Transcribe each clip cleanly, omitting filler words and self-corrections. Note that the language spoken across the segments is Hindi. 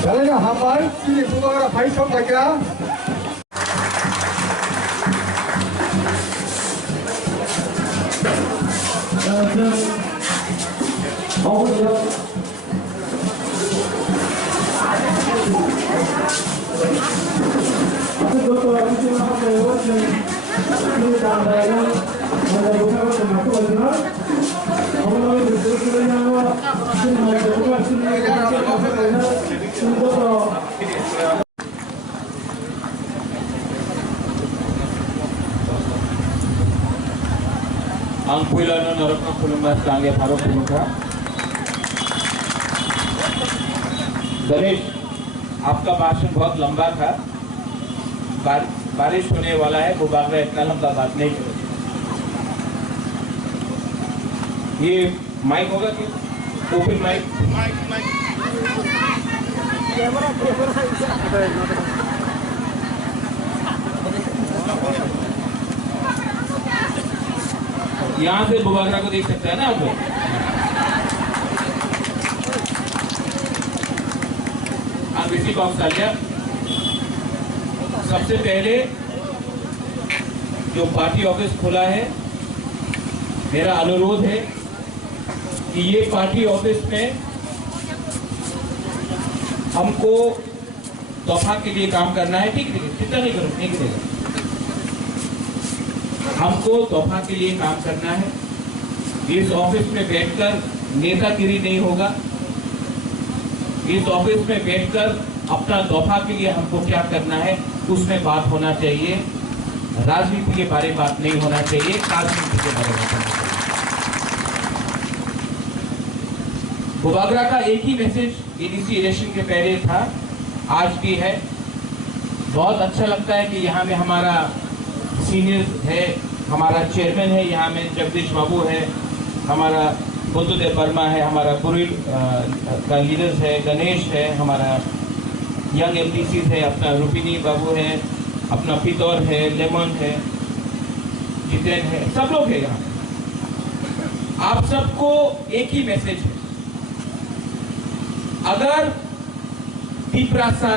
Kalian hambai, sini buka orang baik sok saja. Ang puilan ng narap ng pulungan sa angya parang pulungan. Ganesh, आपका भाषण बहुत लंबा था। बारिश होने वाला है, वो बागरा इतना लंबा बात नहीं करेगा। ये माइक होगा कि ओपन माइक? यहाँ से बुबागरा को देख सकते हैं ना आप लोग। इसी बॉक्स डाल दिया। सबसे पहले जो पार्टी ऑफिस खुला है, मेरा अनुरोध है कि ये पार्टी ऑफिस में हमको तोहफा के लिए काम करना है। ठीक है, चिंता नहीं करो, नहीं करेगा। हमको तोहफा के लिए काम करना है। इस ऑफिस में बैठकर नेतागिरी नहीं होगा। इस ऑफिस में बैठकर अपना तोहफा के लिए हमको क्या करना है उसमें बात होना चाहिए। राजनीति के बारे में बात नहीं होना चाहिए, राजनीति के बारे में होना चाहिए। बुबागरा का एक ही मैसेज एडीसी इलेक्शन के पहले था, आज भी है। बहुत अच्छा लगता है कि यहाँ में हमारा सीनियर है, हमारा चेयरमैन है, यहाँ में जगदीश बाबू है, हमारा बुद्धदेव वर्मा है, हमारा पुरी का लीडर्स है, गणेश है, हमारा यंग एमपीसी है, अपना रूपिनी बाबू है, अपना पितौर है, लेमन है, जितेन है, सब लोग है यहाँ। आप सबको एक ही मैसेज है। अगर तिपरासा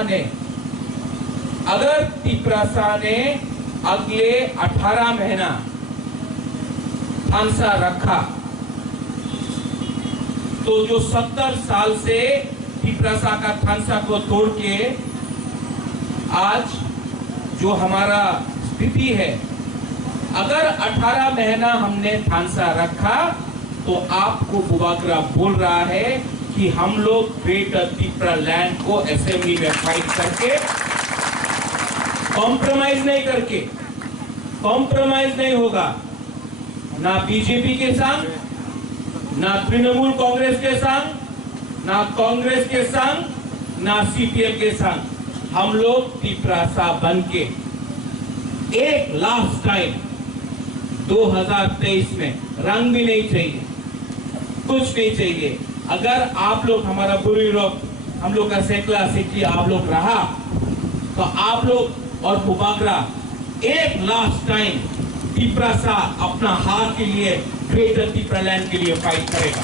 ने अगले 18 महीना थानसा रखा तो जो 70 साल से तिपरासा का थानसा को तोड़ के आज जो हमारा स्थिति है, अगर 18 महीना हमने थानसा रखा तो आपको बुबागरा बोल रहा है कि हम लोग ग्रेटर तिपरा लैंड को असेंबली में फाइट करके कॉम्प्रोमाइज नहीं होगा। ना बीजेपी के संग, ना तृणमूल कांग्रेस के संग, ना कांग्रेस के संग, ना सीपीएम के संग। हम लोग तिपरासा बन के एक लास्ट टाइम 2023 में, रंग भी नहीं चाहिए, कुछ नहीं चाहिए। अगर आप लोग हमारा बुरी रोक, हम लोग का सैकला सिक्की आप लोग रहा तो आप लोग और बुबागरा एक लास्ट टाइम तिपरासा अपना हार के लिए, ग्रेटर तिपरा लैंड के लिए फाइट करेगा।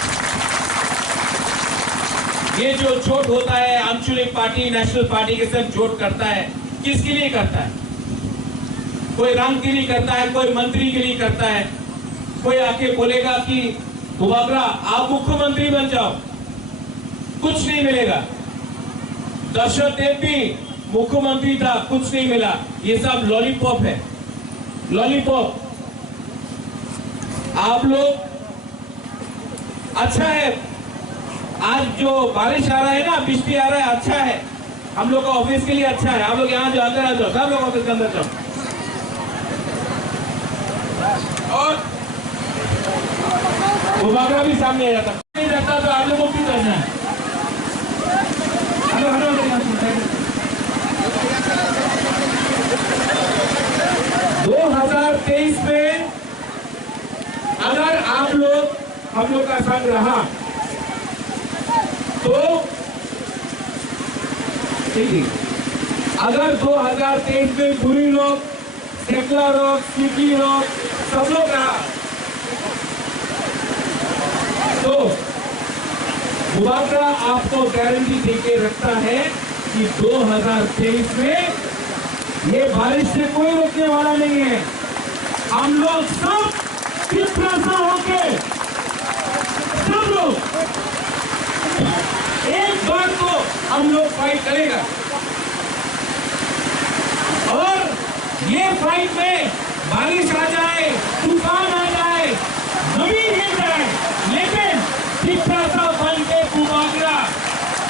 ये जो जोट होता है, आंचलिक पार्टी नेशनल पार्टी के साथ जोट करता है, किसके लिए करता है? कोई रंग के लिए करता है, कोई मंत्री के लिए करता है। कोई आके बोलेगा कि बुबागरा आप मुख्यमंत्री बन जाओ, कुछ नहीं मिलेगा। दशरथ देव भी मुख्यमंत्री था, कुछ नहीं मिला। ये सब लॉलीपॉप है, लॉलीपॉप। आप लोग अच्छा है, आज जो बारिश आ रहा है ना, बिजली आ रहा है, अच्छा है। हम लोग का ऑफिस के लिए अच्छा है। आप लोग यहाँ जो अंदर आ जाओ, सब लोग ऑफिस के अंदर जाओ। और बुबागरा भी सामने आ जाता, नहीं रहता तो आप लोगों को क्यों करना है? 2023 में अगर आप लोग हम लोग का संग रहा तो थी। अगर 2023 में बुरी लोग, सेकुलर लोग, सिखी लोग, सब लोग रहा तो गुबागरा आपको गारंटी देके रखता है कि 2023 में ये बारिश से कोई रोकने वाला नहीं है। हम लोग सब चित्रसा होके सब लोग एक बार तो हम लोग फाइट करेगा और ये फाइट में बारिश आ जाए, तूफान आ जाए, जमीन हिल जाए, लेकिन चित्रसा बन के गुबागरा,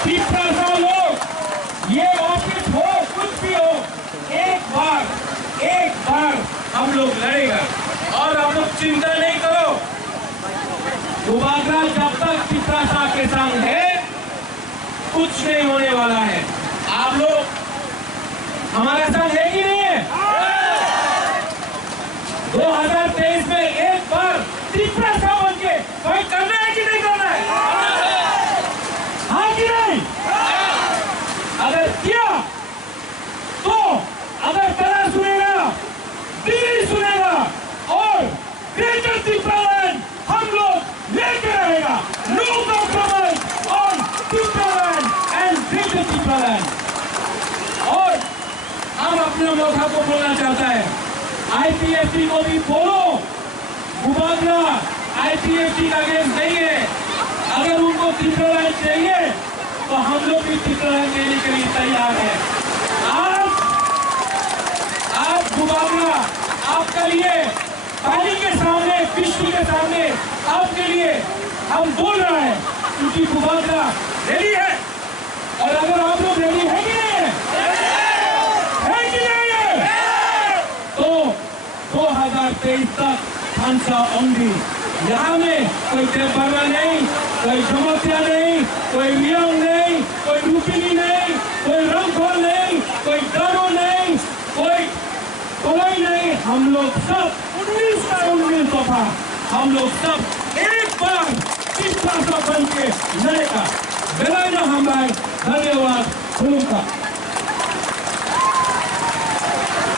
चित्रसा लोग ये ऑफिस हो कुछ भी हो, एक बार हम लोग लड़ेगा। और आप लोग चिंता नहीं करो, गुबागरा जब तक चित्रसा के संग है कुछ नहीं होने वाला है। आप लोग हमारे साथ है कि नहीं है? 2023 में एक बार चित्रसा बन के फाइट करना है कि नहीं करना है? हाँ कि नहीं? अगर किया तो अगर तरह सुनेगा, दिल्ली सुनेगा और ग्रेटर त्रिपुरालैंड हम लोग लेके रहेगा। No compromise on Tripuraland and greater Tripuraland. और हम अपने मौका को बोलना चाहता है, आईपीएफटी को भी बोलो, गुबागरा आईपीएफटी का अगेंस्ट नहीं है। अगर उनको त्रिपुरालैंड चाहिए तो हम लोग भी त्रिपुरालैंड देने के लिए तैयार है। आज गुबागरा आपके लिए पानी के सामने, विश्व के सामने आपके लिए हम बोल रहे हैं क्योंकि गुबागरा रेडी है। और अगर आप लोग रेडी है कि नहीं है कि नहीं है तो 2023 तक हंसा ओंगी। यहाँ में कोई देवबर्मा नहीं, कोई जमोतिया नहीं, कोई रियांग नहीं, कोई रूपिनी नहीं, कोई रंगखोल नहीं, कोई गारो नहीं, कोई नहीं। हम लोग सब 19 दफा हम लोग सब एक बार चित्रसा बन के लड़ेगा। बेलाना हमारे धन्यवाद।